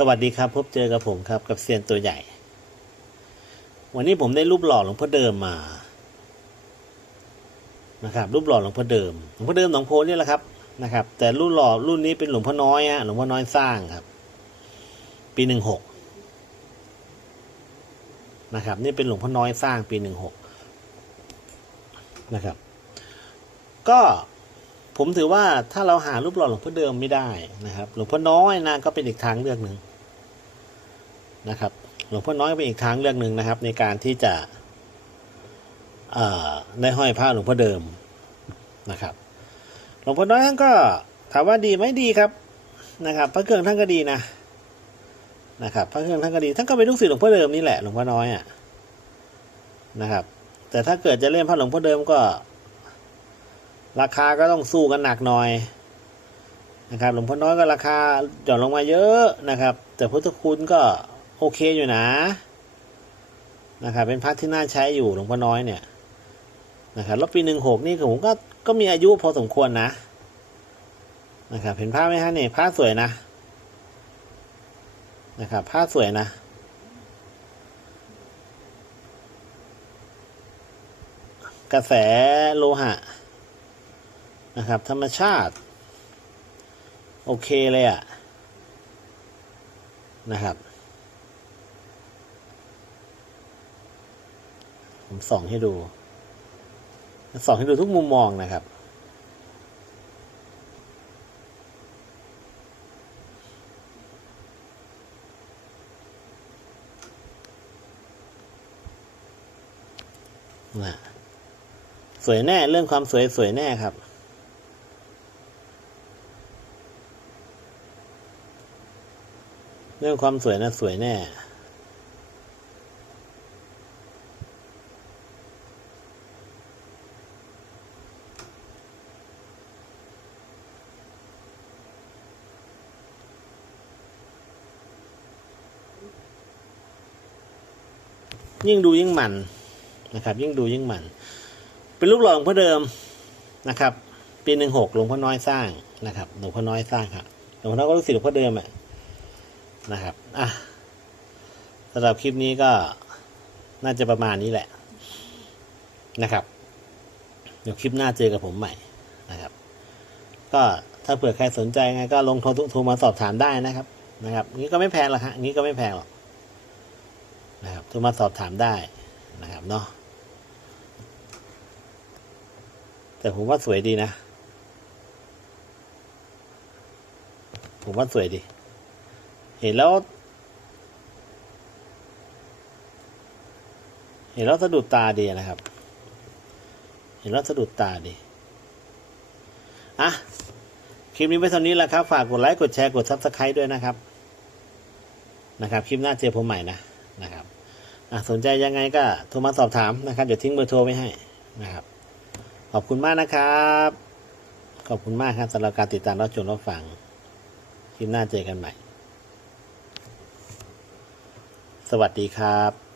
สวัสดีครับพบเจอกับผมครับกับเซียนตัวใหญ่ วันนี้ผมได้รูปหล่อหลวงพ่อเดิมมานะครับ รูปหล่อหลวงพ่อเดิมหลวงพ่อเดิมหนองโพนี่แหละครับนะครับ แต่รุ่นหล่อรุ่นนี้เป็นหลวงพ่อน้อยฮะหลวงพ่อน้อยสร้างครับ ปีหนึ่งหกนะครับ นี่เป็นหลวงพ่อน้อยสร้างปีหนึ่งหกนะครับ ก็ ผมถือว่าถ้าเราหารูปหล่อหลวงพ่อเดิมไม่ได้นะครับ หลวงพ่อน้อยนะก็เป็นอีกทางเลือกหนึ่งนะครับ หลวงพ่อน้อยเป็นอีกทางเลือกหนึ่งนะครับ ในการที่จะได้ห้อยผ้าหลวงพ่อเดิมนะครับ หลวงพ่อน้อยท่านก็ถามว่าดีไหมดีครับนะครับ พระเครื่องท่านก็ดีนะนะครับ พระเครื่องท่านก็ดีท่านก็เป็นลูกศิษย์หลวงพ่อเดิมนี่แหละหลวงพ่อน้อยอะนะครับ แต่ถ้าเกิดจะเล่นพระหลวงพ่อเดิมก็ ราคาก็ต้องสู้กันหนักหน่อยนะครับ หลวงพ่อน้อยก็ราคาหย่อนลงมาเยอะนะครับ แต่พุทธคุณก็โอเคอยู่นะนะครับ เป็นพระที่น่าใช้อยู่หลวงพ่อน้อยเนี่ยนะครับแล้วปีหนึ่งหกนี่ผมก็ก็มีอายุพอสมควรนะนะครับเห็นผ้าไหมฮะเนี่ยผ้าสวยนะนะครับผ้าสวยนะกระแสโลหะ นะครับ ธรรมชาติ โอเคเลยอะนะครับ ผมส่องให้ดูส่องให้ดูทุกมุมมองนะครับนะสวยแน่เรื่องความสวยสวยแน่ครับ เรื่องความสวยนะสวยแน่ยิ่งดูยิ่งมันนะครับ ยิ่งดูยิ่งมัน เป็นรูปหล่อหลวงพ่อเดิมนะครับ ปีหนึ่งหกหลวงพ่อน้อยสร้างนะครับหลวงพ่อน้อยสร้างครับหลวงพ่อน้อยก็รู้สิษย์หลวงพ่อเดิมอะ นะครับอะสำหรับคลิปนี้ก็น่าจะประมาณนี้แหละนะครับ เดี๋ยวคลิปหน้าเจอกับผมใหม่นะครับ ก็ถ้าเผื่อใครสนใจไงก็ลงโทรโทรมาสอบถามได้นะครับนะครับนี้ก็ไม่แพงหรอกฮะนี้ก็ไม่แพงหรอกนะครับโทรมาสอบถามได้นะครับเนาะแต่ผมว่าสวยดีนะ ผมว่าสวยดี เห็นแล้ว เห็นแล้วสะดุดตาดีนะครับ เห็นแล้วสะดุดตาดีอะคลิปนี้ไปเท่านี้แหละครับ ฝากกดไลค์ กดแชร์ กดซับสไครต์ด้วยนะครับ นะครับ คลิปหน้าเจอผมใหม่นะ นะครับอะสนใจยังไงก็โทรมาสอบถามนะครับ เดี๋ยวทิ้งเบอร์โทรไว้ให้นะครับ ขอบคุณมากนะครับ ขอบคุณมากครับสำหรับการติดตามรับชมรับฟัง คลิปหน้าเจอกันใหม่ สวัสดีครับ